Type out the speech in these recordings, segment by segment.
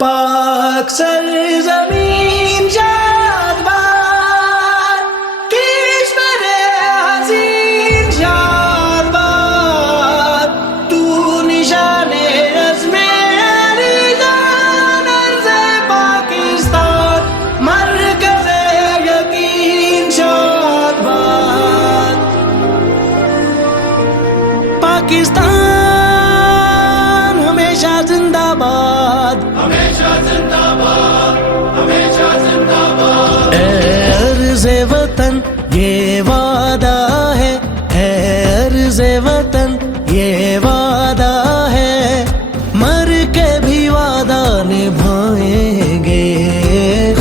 पाक सरजमीन शाद बाद, किस्मत-ए हसीन शाद बाद, तू निशाने रज़्मे अलीजान अर्ज़े पाकिस्तान, मरकज़े यकीन शाद बाद। पाकिस्तान हमेशा जिंदाबाद, हमेशा जिंदाबाद, हमेशा जिंदाबाद। अर्ज़े वतन ये वादा है, अर्ज़े वतन ये वादा है, मर के भी वादा निभाएंगे,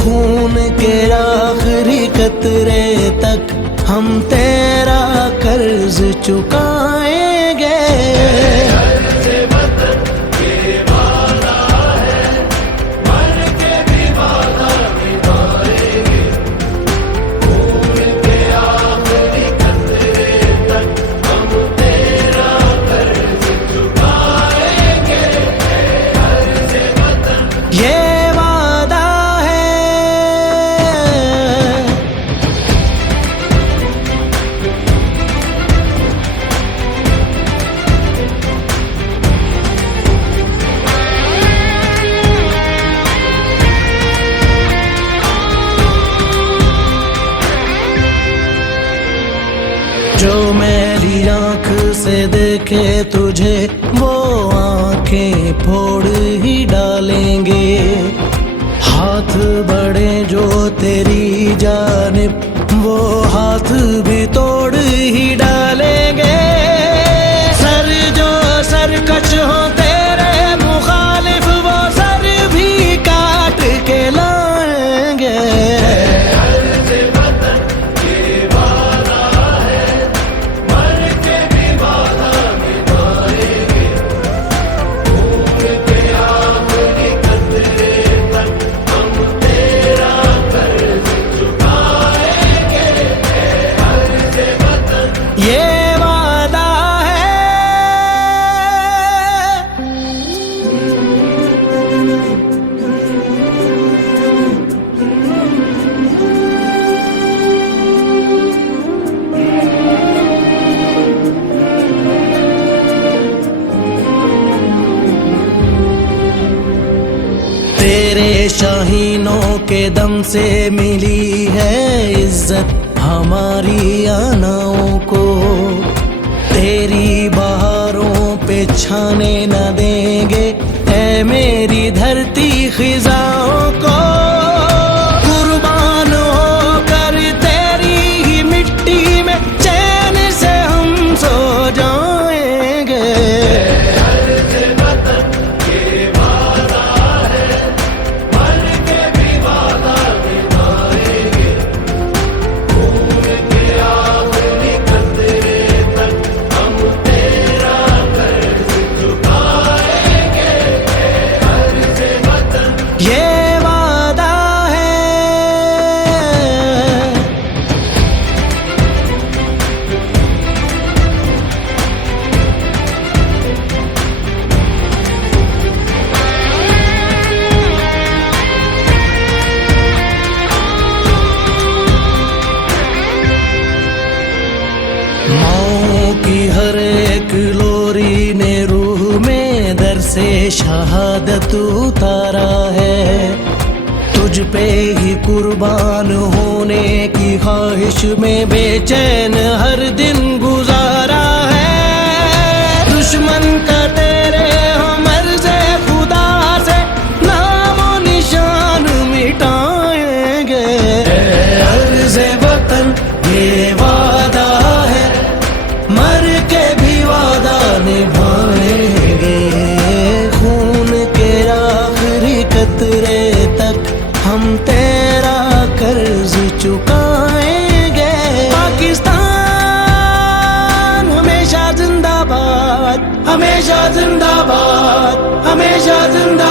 खून के आखिरी कतरे तक हम तेरा कर्ज चुकाएंगे। ये वादा है, जो मेरी आँख से देखे तुझे वो आँखें फोड़ ही डालेंगे, हाथ बढ़े जो तेरी जानिब वो हाथ भी तोड़ ही डालेंगे। सर जो सरकश हो तेरे मुखालिफ वो सर भी काट के लाएंगे। ये वादा है, तेरे शाहीनों के दम से मिली है इज्जत हमारी आनाओं को, तेरी बहारों पे छाने न देंगे ऐ मेरी धरती खिजाओं को। कुर्बान होकर तेरी ही मिट्टी में चैन से हम सो जाएंगे। ये वादा है, माओ की हर एक लोरी ने रूह में दर से शहादत उतारा है, तुझ पे ही कुर्बान होने की ख्वाहिश में बेचैन हर दिन गुजारा है। दुश्मन का तेरे हम मर्ज़े खुदा से नामो निशान मिटाएंगे। अर्ज़े वतन ये वादा है, मर के भी वादा निभाएंगे, खून के आखिरी कतरे तक हम तेरा कर्ज चुकाएंगे। पाकिस्तान हमेशा जिंदाबाद, हमेशा जिंदाबाद, हमेशा जिंदाबाद।